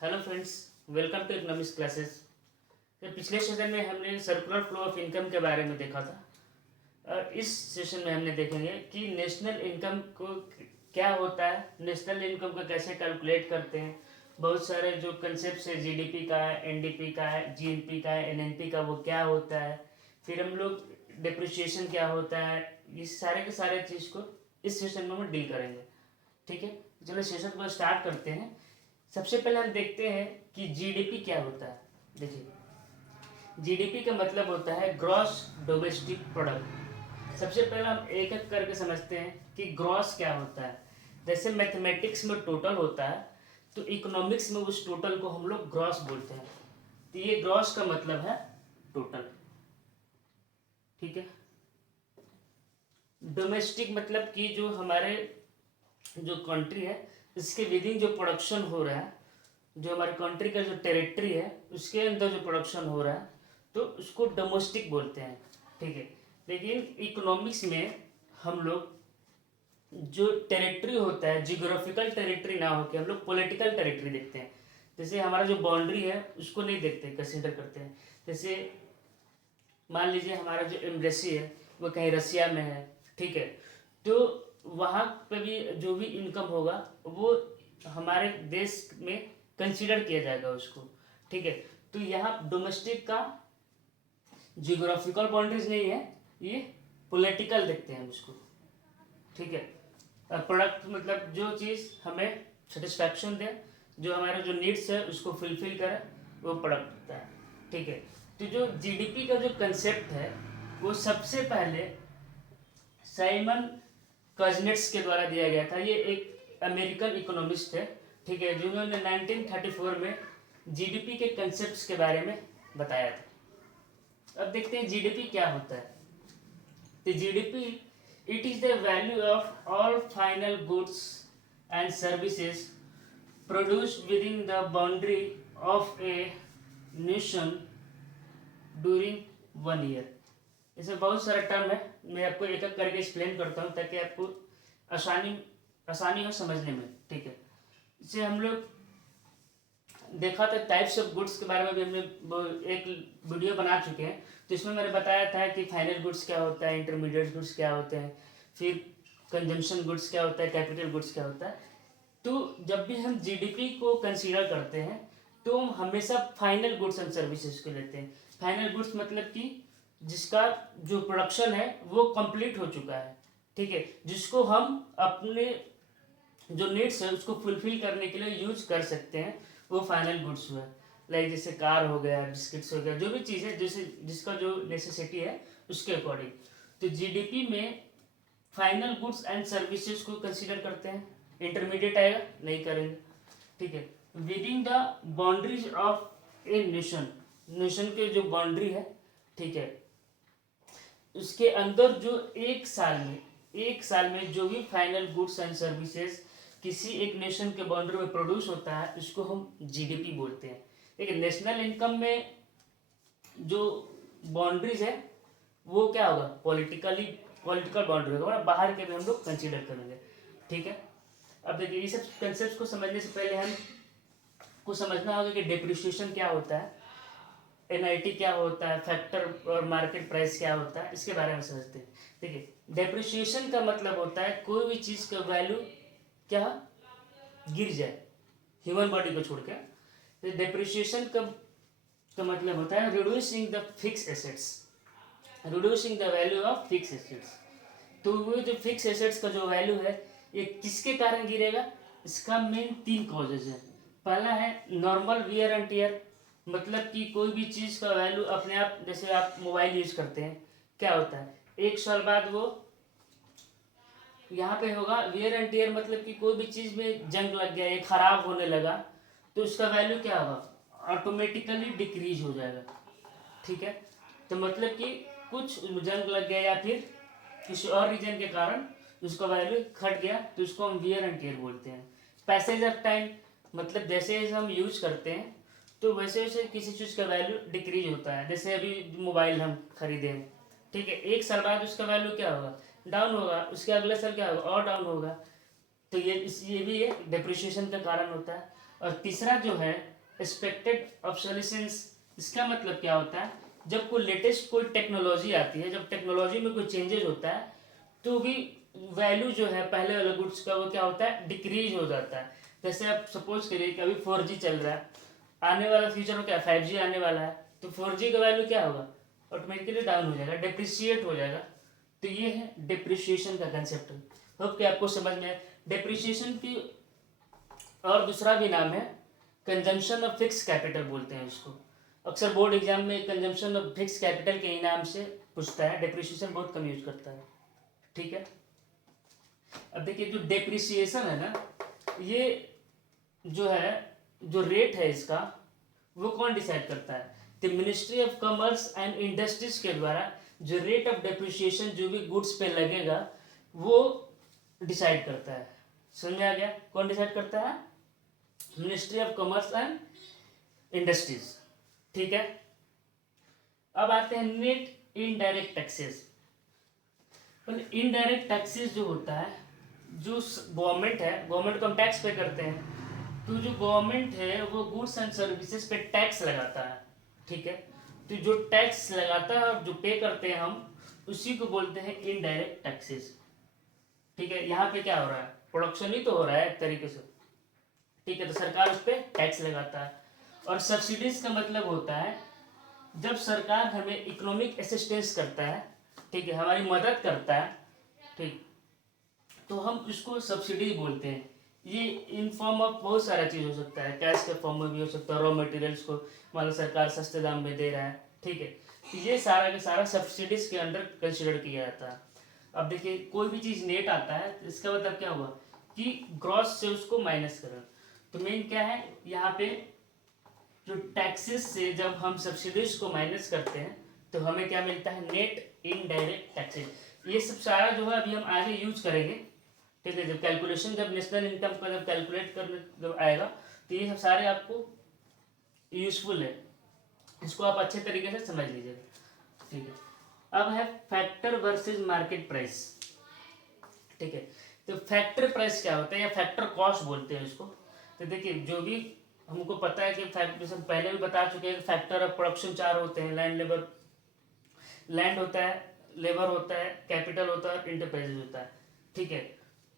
Hello friends, welcome to economics classes. तो पिछले session में हमने सर्कुलर फ्लो ऑफ इनकम के बारे में देखा था और इस सेशन में हमने देखेंगे कि नेशनल इनकम को क्या होता है, नेशनल इनकम को कैसे कैलकुलेट करते हैं। बहुत सारे जो कंसेप्ट है, जीडीपी का है, एनडीपी का है, जीएनपी का है, एनएनपी का, वो क्या होता है। फिर हम लोग डिप्रिसिएशन क्या होता है, इस सारे के सारे चीज़ को इस सेशन में हम डील करेंगे। ठीक है, चलो सेशन को स्टार्ट करते हैं। सबसे पहले हम देखते हैं कि जीडीपी क्या होता है। देखिए, जीडीपी का मतलब होता है ग्रॉस डोमेस्टिक प्रोडक्ट। सबसे पहले हम एक एक करके समझते हैं कि ग्रॉस क्या होता है। जैसे मैथमेटिक्स में टोटल होता है, तो इकोनॉमिक्स में उस टोटल को हम लोग ग्रॉस बोलते हैं। तो ये ग्रॉस का मतलब है टोटल। ठीक है, डोमेस्टिक मतलब कि जो हमारे जो कंट्री है इसके विद इन जो प्रोडक्शन हो रहा है, जो हमारे कंट्री का जो टेरिटरी है उसके अंदर जो प्रोडक्शन हो रहा है, तो उसको डोमेस्टिक बोलते हैं। ठीक है, लेकिन इकोनॉमिक्स में हम लोग जो टेरिटरी होता है, जियोग्राफिकल टेरिटरी ना होकर हम लोग पॉलिटिकल टेरिटरी देखते हैं। जैसे हमारा जो बाउंड्री है उसको नहीं देखते, कंसिडर करते हैं। जैसे मान लीजिए हमारा जो एम्बेसी है वो कहीं रसिया में है, ठीक है, तो वहाँ पे भी जो भी इनकम होगा वो हमारे देश में कंसीडर किया जाएगा उसको। ठीक है, तो यहाँ डोमेस्टिक का जियोग्राफिकल बाउंड्रीज नहीं है, ये पॉलिटिकल देखते हैं उसको। ठीक है, प्रोडक्ट मतलब जो चीज़ हमें सेटिस्फैक्शन दे, जो हमारे जो नीड्स है उसको फुलफिल करे, वो प्रोडक्ट होता है। ठीक है, तो जो जीडीपी का जो कंसेप्ट है वो सबसे पहले साइमन कजनेट्स के द्वारा दिया गया था। ये एक अमेरिकन इकोनॉमिस्ट है, ठीक है, जिन्होंने 1934 में जीडीपी के कंसेप्ट्स के बारे में बताया था। अब देखते हैं जीडीपी क्या होता है। तो GDP it is the value of all final goods and services produced with in the boundary of a nation during 1 year. इसमें बहुत सारा टर्म है, मैं आपको एक एक करके एक्सप्लेन करता हूँ ताकि आपको आसानी हो समझने में। ठीक है, इसे हम लोग देखा था टाइप्स ऑफ गुड्स के बारे में भी हमने एक वीडियो बना चुके हैं। तो इसमें मैंने बताया था कि फाइनल गुड्स क्या होता है, इंटरमीडिएट गुड्स क्या होते हैं, फिर कंजम्पशन गुड्स क्या होता है, कैपिटल गुड्स क्या होता है। तो जब भी हम जीडीपी को कंसीडर करते हैं तो हम हमेशा फाइनल गुड्स एंड सर्विसेज को लेते हैं। फाइनल गुड्स मतलब कि जिसका जो प्रोडक्शन है वो कंप्लीट हो चुका है, ठीक है, जिसको हम अपने जो नीड्स है उसको फुलफिल करने के लिए यूज कर सकते हैं, वो फाइनल गुड्स हुआ। लाइक जैसे कार हो गया, बिस्किट्स हो गया, जो भी चीज़ है जैसे जिसका जो नेसेसिटी है उसके अकॉर्डिंग। तो जीडीपी में फाइनल गुड्स एंड सर्विसेज को कंसीडर करते हैं। इंटरमीडिएट आएगा नहीं करेंगे। ठीक है, with in the boundaries of a nation, nation के जो बाउंड्री है, ठीक है, उसके अंदर जो एक साल में जो भी फाइनल गुड्स एंड सर्विसेज किसी एक नेशन के बाउंड्री में प्रोड्यूस होता है उसको हम जीडीपी बोलते हैं। लेकिन नेशनल इनकम में जो बाउंड्रीज है वो क्या होगा, पॉलिटिकल बाउंड्री होगा, बाहर के भी हम लोग कंसीडर करेंगे। ठीक है, अब देखिए ये सब कंसेप्ट को समझने से पहले हम को समझना होगा कि डिप्रिसिएशन क्या होता है, एनआईटी क्या होता है, फैक्टर और मार्केट प्राइस क्या होता है, इसके बारे में समझते हैं। देखिए, डेप्रिसिएशन का मतलब होता है कोई भी चीज़ का वैल्यू क्या गिर जाए, ह्यूमन बॉडी को छोड़ के। तो डेप्रिसिएशन का मतलब होता है reducing the fix assets, reducing the value of fix assets. तो वो जो फिक्स एसेट्स का जो वैल्यू है ये किसके कारण गिरेगा, इसका मेन 3 कॉजेज है। पहला है नॉर्मल वियर एंड टियर, मतलब कि कोई भी चीज़ का वैल्यू अपने आप, जैसे आप मोबाइल यूज करते हैं, क्या होता है 1 साल बाद वो यहाँ पे होगा वियर एंड टियर, मतलब कि कोई भी चीज़ में जंग लग गया, ये खराब होने लगा, तो उसका वैल्यू क्या होगा, ऑटोमेटिकली डिक्रीज हो जाएगा। ठीक है, तो मतलब कि कुछ जंग लग गया या फिर किसी और रीजन के कारण उसका वैल्यू घट गया, तो उसको हम वियर एंड टियर बोलते हैं। पैसेज ऑफ टाइम, मतलब जैसे जैसे हम यूज करते हैं तो वैसे वैसे किसी चीज़ का वैल्यू डिक्रीज होता है। जैसे अभी मोबाइल हम खरीदे हैं, ठीक है, 1 साल बाद उसका वैल्यू क्या होगा, डाउन होगा, उसके अगले साल क्या होगा, और डाउन होगा। तो ये भी एक डिप्रिसिएशन का कारण होता है। और तीसरा जो है एक्सपेक्टेड ऑब्सोलिसेंस, इसका मतलब क्या होता है, जब कोई लेटेस्ट कोई टेक्नोलॉजी आती है, जब टेक्नोलॉजी में कोई चेंजेस होता है तो भी वैल्यू जो है पहले वाले गुड्स का वो क्या होता है, डिक्रीज हो जाता है। जैसे आप सपोज करिए कि अभी 4G चल रहा है, आने वाला फ्यूचर में क्या 5G आने वाला है, तो 4G का वैल्यू क्या होगा, ऑटोमेटिकली डाउन हो जाएगा, डिप्रिशिएट हो जाएगा। तो ये है डिप्रिशिएशन का कंसेप्ट। होप कि आपको समझ में आए। डिप्रिशिएशन की और दूसरा भी नाम है कंजम्पशन ऑफ फिक्स कैपिटल बोलते हैं इसको। अक्सर बोर्ड एग्जाम में कंजम्पशन ऑफ फिक्स कैपिटल के ही नाम से पूछता है, डिप्रिशिएशन बहुत कम यूज करता है। ठीक है, अब देखिए जो डिप्रिसिएशन है ना, ये जो है, जो रेट है इसका, वो कौन डिसाइड करता है, the ministry of commerce and industries के द्वारा जो रेट ऑफ डिप्रिसिएशन जो भी गुड्स पे लगेगा वो डिसाइड करता है। समझ में आ गया, कौन डिसाइड करता है, ministry of commerce and industries. ठीक है, अब आते हैं net indirect taxes. Indirect taxes जो होता है, जो गवर्नमेंट है, गवर्नमेंट को हम टैक्स पे करते हैं, तो जो गवर्नमेंट है वो गुड्स एंड सर्विसेज पे टैक्स लगाता है। ठीक है, तो जो टैक्स लगाता है और जो पे करते हैं हम, उसी को बोलते हैं इनडायरेक्ट टैक्सेस। ठीक है, यहाँ पे क्या हो रहा है, प्रोडक्शन ही तो हो रहा है एक तरीके से। ठीक है, तो सरकार उस पर टैक्स लगाता है। और सब्सिडीज का मतलब होता है जब सरकार हमें इकोनॉमिक असिस्टेंस करता है, ठीक है, हमारी मदद करता है, ठीक, तो हम इसको सब्सिडी बोलते हैं। ये इन फॉर्म ऑफ बहुत सारा चीज़ हो सकता है, कैश के फॉर्म में भी हो सकता है, रॉ मटेरियल्स को मान लो सरकार सस्ते दाम में दे रहा है। ठीक है, तो ये सारा का सारा सब्सिडीज के अंडर कंसिडर किया जाता है। अब देखिए कोई भी चीज़ नेट आता है तो इसका मतलब क्या हुआ कि ग्रॉस से उसको माइनस करें। तो मेन क्या है यहाँ पे, जो टैक्सेस से जब हम सब्सिडीज को माइनस करते हैं तो हमें क्या मिलता है, नेट इनडायरेक्ट टैक्सेस। ये सब सारा जो है अभी हम आगे यूज करेंगे। ठीक है, जब कैलकुलेशन, जब नेशनल इनकम का जब कैलकुलेट करने जब आएगा तो ये सब सारे आपको यूजफुल है, इसको आप अच्छे तरीके से समझ लीजिएगा। ठीक है, अब है फैक्टर वर्सेस मार्केट प्राइस। ठीक है, तो फैक्टर प्राइस क्या होता है या फैक्टर कॉस्ट बोलते हैं इसको। तो देखिए जो भी हमको पता है कि जैसे पहले भी बता चुके हैं, फैक्टर ऑफ प्रोडक्शन 4 होते हैं, लैंड होता है, लेबर होता है, कैपिटल होता है और इंटरप्राइजेज होता है। ठीक है,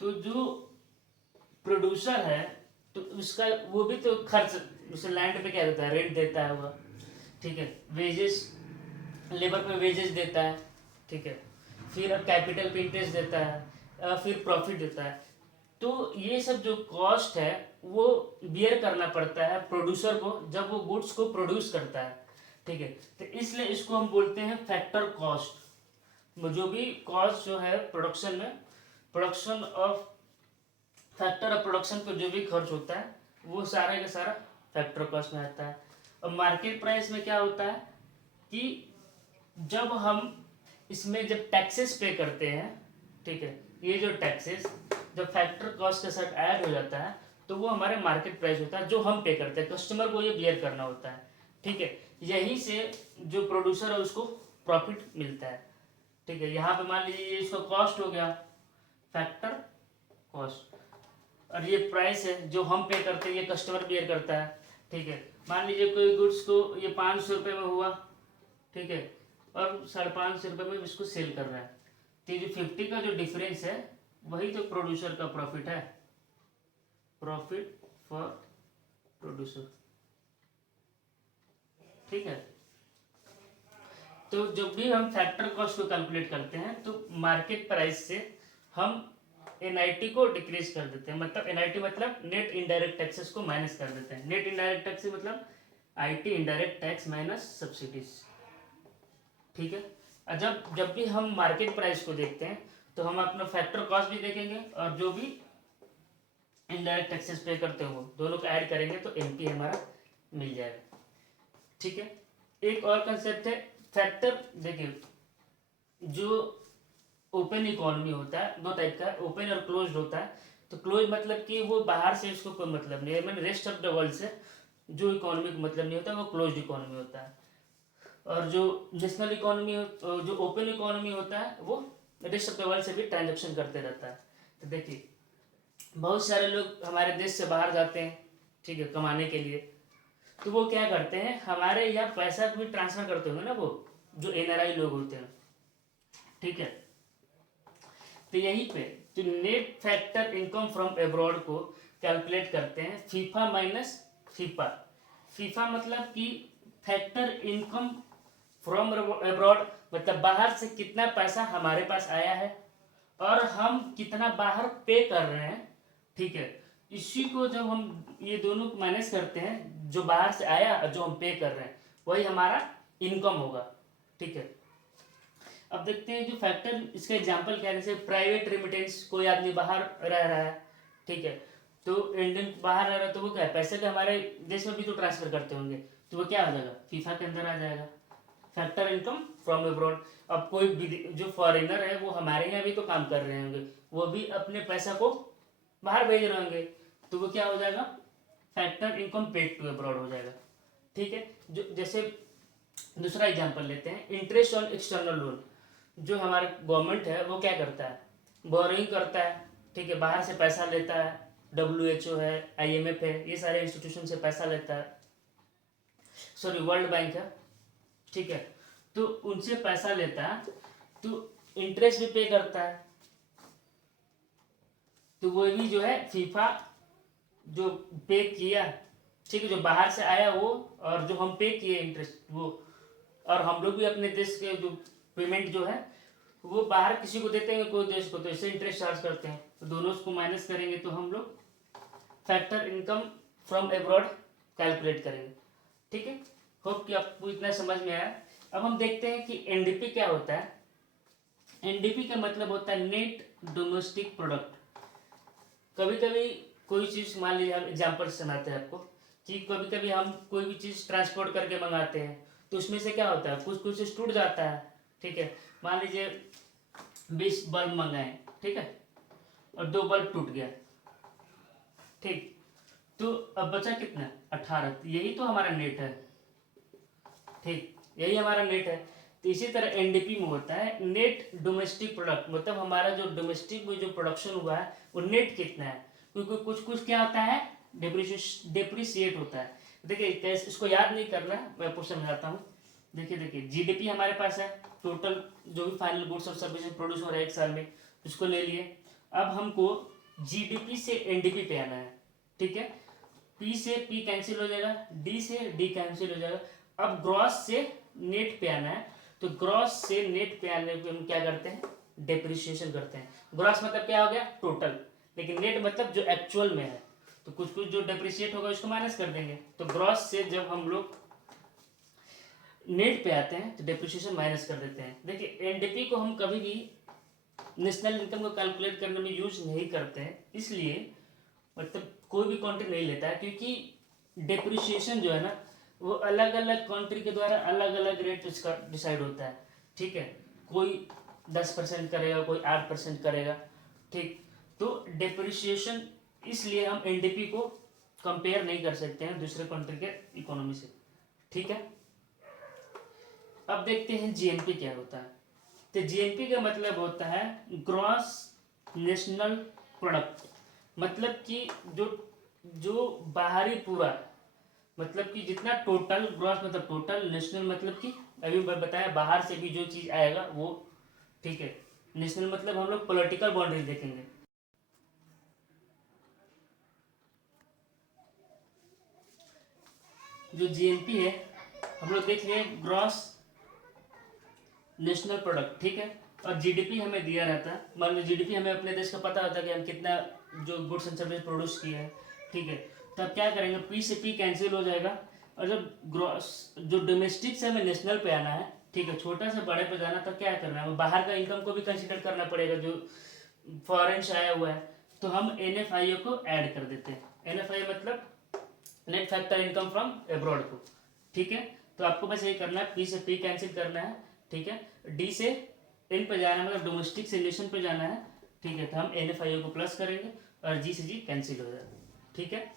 तो जो प्रोड्यूसर है तो उसका वो भी तो खर्च, उसे लैंड पे क्या देता है, रेंट देता है वो। ठीक है, वेजेस, लेबर पे वेजेस देता है। ठीक है, फिर कैपिटल पे इंटरेस्ट देता है, फिर प्रॉफिट देता है। तो ये सब जो कॉस्ट है वो बियर करना पड़ता है प्रोड्यूसर को जब वो गुड्स को प्रोड्यूस करता है। ठीक है, तो इसलिए इसको हम बोलते हैं फैक्टर कॉस्ट। जो भी कॉस्ट जो है प्रोडक्शन में, production of factor of production पर जो भी खर्च होता है वो सारा का सारा फैक्टर कॉस्ट में आता है। और मार्केट प्राइस में क्या होता है कि जब हम इसमें जब टैक्सेस पे करते हैं, ठीक है, ये जो टैक्सेस जब फैक्टर कॉस्ट के साथ ऐड हो जाता है तो वो हमारे मार्केट प्राइस होता है, जो हम पे करते हैं, कस्टमर को ये बियर करना होता है। ठीक है, यहीं से जो प्रोड्यूसर है उसको प्रॉफिट मिलता है। ठीक है, यहाँ पे मान लीजिए इसका कॉस्ट हो गया फैक्टर कॉस्ट, और ये प्राइस है जो हम पे करते हैं, ये कस्टमर बियर करता है। ठीक है, मान लीजिए कोई गुड्स को ये 500 रुपये में हुआ, ठीक है, और 550 रुपये में इसको सेल कर रहा है, तो जो 50 का जो डिफरेंस है वही तो प्रोड्यूसर का प्रॉफिट है, प्रॉफिट फॉर प्रोड्यूसर। ठीक है, तो जब भी हम फैक्टर कॉस्ट को कैलकुलेट करते हैं तो मार्केट प्राइस से हम एनआईटी को डिक्रीज कर देते हैं, मतलब एनआईटी मतलब नेट इनडायरेक्ट टैक्सेस को माइनस कर देते हैं। नेट इनडायरेक्ट टैक्स मतलब IT, indirect tax minus subsidies. ठीक है, जब जब भी हम मार्केट प्राइस को देखते हैं तो हम अपना फैक्टर कॉस्ट भी देखेंगे और जो भी इनडायरेक्ट टैक्सेस पे करते हो दोनों को ऐड करेंगे तो एमपी हमारा मिल जाएगा। ठीक है, एक और कंसेप्ट है फैक्टर। देखिए जो ओपन इकोनॉमी होता है, 2 टाइप का, ओपन और क्लोज्ड होता है। तो क्लोज मतलब कि वो बाहर से उसको कोई मतलब नहीं है, मतलब रेस्ट ऑफ द वर्ल्ड से जो इकोनॉमी को मतलब नहीं होता वो क्लोज्ड इकोनॉमी होता है। और जो नेशनल इकोनॉमी, जो ओपन इकोनॉमी होता है वो रेस्ट ऑफ द वर्ल्ड से भी ट्रांजेक्शन करते रहता है। तो देखिए बहुत सारे लोग हमारे देश से बाहर जाते हैं, ठीक है, कमाने के लिए, तो वो क्या करते हैं, हमारे यहाँ पैसा भी ट्रांसफर करते होंगे ना, वो जो एनआरआई लोग होते हैं, ठीक है। तो यहीं पे जो net factor income from abroad को कैलकुलेट करते हैं फीफा माइनस फीफा। फीफा मतलब कि फैक्टर इनकम फ्रॉम अब्रॉड, मतलब बाहर से कितना पैसा हमारे पास आया है और हम कितना बाहर पे कर रहे हैं, ठीक है। इसी को जब हम ये दोनों को माइनस करते हैं, जो बाहर से आया और जो हम पे कर रहे हैं, वही हमारा इनकम होगा, ठीक है। अब देखते हैं जो फैक्टर, इसका एग्जांपल क्या है, जैसे प्राइवेट रेमिटेंस, कोई आदमी बाहर रह रहा है, ठीक है, तो इंडियन बाहर रह रहा है, तो वो क्या है, पैसे तो हमारे देश में भी तो ट्रांसफर करते होंगे, तो वो क्या हो जाएगा, फीफा के अंदर आ जाएगा, फैक्टर इनकम फ्रॉम अब्रॉड। अब कोई जो फॉरेनर है वो हमारे यहाँ भी तो काम कर रहे होंगे, वो भी अपने पैसा को बाहर भेज रहे होंगे, तो वो क्या हो जाएगा, factor income paid to abroad हो जाएगा, ठीक है। जो जैसे दूसरा एग्जांपल लेते हैं, इंटरेस्ट ऑन एक्सटर्नल लोन। जो हमारा गवर्नमेंट है वो क्या करता है, बोरिंग करता है, ठीक है, बाहर से पैसा लेता है, WHO है, IMF है, ये सारे इंस्टीट्यूशन से पैसा लेता है, सॉरी वर्ल्ड बैंक है, ठीक है, तो उनसे पैसा लेता है, तो इंटरेस्ट भी पे करता है, तो वो भी जो है फीफा जो पे किया, ठीक है, जो बाहर से आया वो, और जो हम पे किए इंटरेस्ट वो, और हम लोग भी अपने देश के जो पेमेंट जो है वो बाहर किसी को देते हैं, कोई देश को, तो इससे इंटरेस्ट चार्ज करते हैं, तो दोनों को माइनस करेंगे तो हम लोग factor income from abroad calculate करेंगे, ठीक है। होप कि आपको इतना समझ में आया। अब हम देखते हैं कि एनडीपी क्या होता है। एनडीपी का मतलब होता है नेट डोमेस्टिक प्रोडक्ट। कभी कभी कोई चीज़, मान लीजिए हम एग्जाम्पल सुनाते हैं आपको, कि कभी कभी हम कोई भी चीज़ ट्रांसपोर्ट करके मंगाते हैं, तो उसमें से क्या होता है, कुछ कुछ चीज़ टूट जाता है, ठीक है। मान लीजिए 20 बल्ब मंगाए, ठीक है, और 2 बल्ब टूट गया, ठीक, तो अब बचा कितना, 18, यही तो हमारा नेट है, ठीक, यही हमारा नेट है। तो इसी तरह एनडीपी में होता है नेट डोमेस्टिक प्रोडक्ट, मतलब हमारा जो डोमेस्टिक में जो प्रोडक्शन हुआ है वो नेट कितना है, क्योंकि कुछ कुछ क्या होता है, डिप्रिशिएट होता है। देखिए कैसे, इसको याद नहीं करना, मैं आपको समझाता हूँ। देखिए देखिए जीडीपी हमारे पास है, टोटल जो भी फाइनल गुड्स और सर्विसेज प्रोड्यूस हो रहा है एक साल में, उसको ले लिए। अब हमको जीडीपी से एनडीपी पे आना है, ठीक है। पी से पी कैंसिल हो जाएगा, डी से डी कैंसिल हो जाएगा। अब ग्रॉस से नेट पे आना है, तो ग्रॉस से नेट पे आने पे हम क्या करते हैं, डेप्रिसिएशन करते हैं। ग्रॉस मतलब क्या हो गया, टोटल, लेकिन नेट मतलब जो एक्चुअल में है, तो कुछ कुछ जो डेप्रिशिएट होगा उसको माइनस कर देंगे। तो ग्रॉस से जब हम लोग नेट पे आते हैं तो डेप्रिसिएशन माइनस कर देते हैं। देखिए एनडीपी को हम कभी भी नेशनल इनकम को कैलकुलेट करने में यूज नहीं करते हैं, इसलिए मतलब कोई भी कंट्री नहीं लेता है, क्योंकि डेप्रिसिएशन जो है ना वो अलग अलग कंट्री के द्वारा अलग अलग रेट इसका डिसाइड होता है, ठीक है। कोई 10% करेगा, कोई 8% करेगा, ठीक। तो डेप्रिसिएशन, इसलिए हम एनडीपी को कंपेयर नहीं कर सकते हैं दूसरे कंट्री के इकोनॉमी से, ठीक है। अब देखते हैं जीएनपी क्या होता है। तो जीएनपी का मतलब होता है ग्रॉस नेशनल प्रोडक्ट, मतलब कि जो जो बाहरी पूरा, मतलब कि जितना टोटल, ग्रॉस मतलब टोटल, नेशनल मतलब कि अभी बताया बाहर से भी जो चीज़ आएगा वो, ठीक है। नेशनल मतलब हम लोग पॉलिटिकल बाउंड्रीज देखेंगे। जो जीएनपी है हम लोग देख लिए ग्रॉस नेशनल प्रोडक्ट, ठीक है। और जीडीपी हमें दिया रहता है, मान लो जीडीपी हमें अपने देश का पता होता है कि हम कितना जो गुड्स एंड सर्विस प्रोड्यूस किए हैं, ठीक है। तब क्या करेंगे, पी से पी कैंसिल हो जाएगा, और जब ग्रॉस जो डोमेस्टिक से हमें नेशनल पे आना है, ठीक है, छोटा से बड़े पे जाना, तब क्या करना है, बाहर का इनकम को भी कंसिडर करना पड़ेगा जो फॉरेन से आया हुआ है, तो हम एनएफआईओ को ऐड कर देते हैं। एनएफआईओ मतलब net factor income from abroad को, ठीक है। तो आपको बस यही करना है, पी से पी कैंसिल करना है, ठीक है। डी से एन पे जाना है, मतलब डोमेस्टिक से नेशन पे जाना है, ठीक है। तो हम एनएफआईओ को प्लस करेंगे और जी से जी कैंसिल हो जाएगा, ठीक है।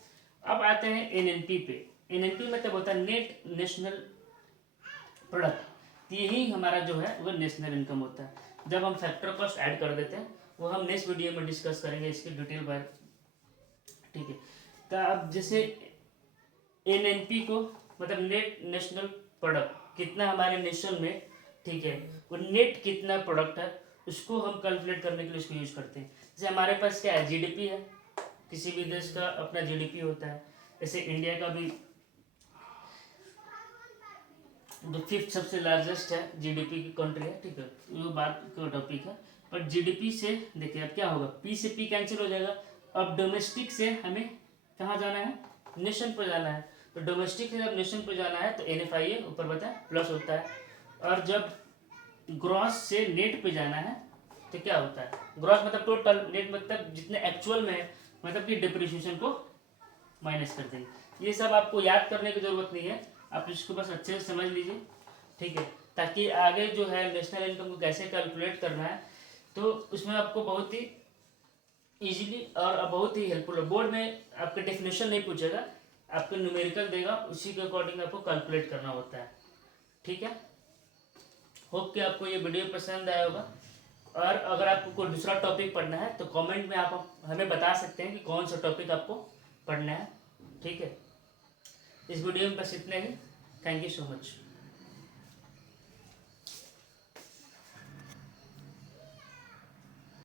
अब आते हैं एनएनपी पे। एनएनपी मतलब होता है नेट नेशनल प्रोडक्ट, यही हमारा जो है वो नेशनल इनकम होता है। जब हम फैक्टर कॉस्ट ऐड कर देते हैं, वो हम नेक्स्ट वीडियो में डिस्कस करेंगे इसकी डिटेल बाय, ठीक है। तो अब जैसे एनएनपी को मतलब नेट नेशनल प्रोडक्ट कितना हमारे नेशन में, ठीक है, वो नेट कितना प्रोडक्ट है उसको हम कैलकुलेट करने के लिए इसको यूज करते हैं। जैसे हमारे पास क्या है, जीडीपी है, किसी भी देश का अपना जीडीपी होता है। जैसे इंडिया का भी जो 5th सबसे लार्जेस्ट है जीडीपी की कंट्री है, ठीक है, वो बात का टॉपिक है। पर जीडीपी से देखिए अब क्या होगा, पी से पी कैंसिल हो जाएगा। अब डोमेस्टिक से हमें कहाँ जाना है, नेशन पर जाना है। तो डोमेस्टिक से जब नेशन पर जाना है तो NFIA ऊपर बताए प्लस होता है। और जब ग्रॉस से नेट पे जाना है तो क्या होता है, ग्रॉस मतलब टोटल, नेट मतलब जितने एक्चुअल में है, मतलब कि डिप्रिसिएशन को माइनस कर देंगे। ये सब आपको याद करने की ज़रूरत नहीं है, आप इसको बस अच्छे से समझ लीजिए, ठीक है, ताकि आगे जो है नेशनल इनकम को कैसे कैलकुलेट करना है तो उसमें आपको बहुत ही इजीली और बहुत ही हेल्पफुल है। बोर्ड में आपके डेफिनेशन नहीं पूछेगा, आपको न्यूमेरिकल देगा, उसी के अकॉर्डिंग आपको कैलकुलेट करना होता है, ठीक है। होप कि आपको ये वीडियो पसंद आया होगा। और अगर आपको कोई दूसरा टॉपिक पढ़ना है तो कमेंट में आप हमें बता सकते हैं कि कौन सा टॉपिक आपको पढ़ना है, ठीक है। इस वीडियो में बस इतना ही। Thank you so much.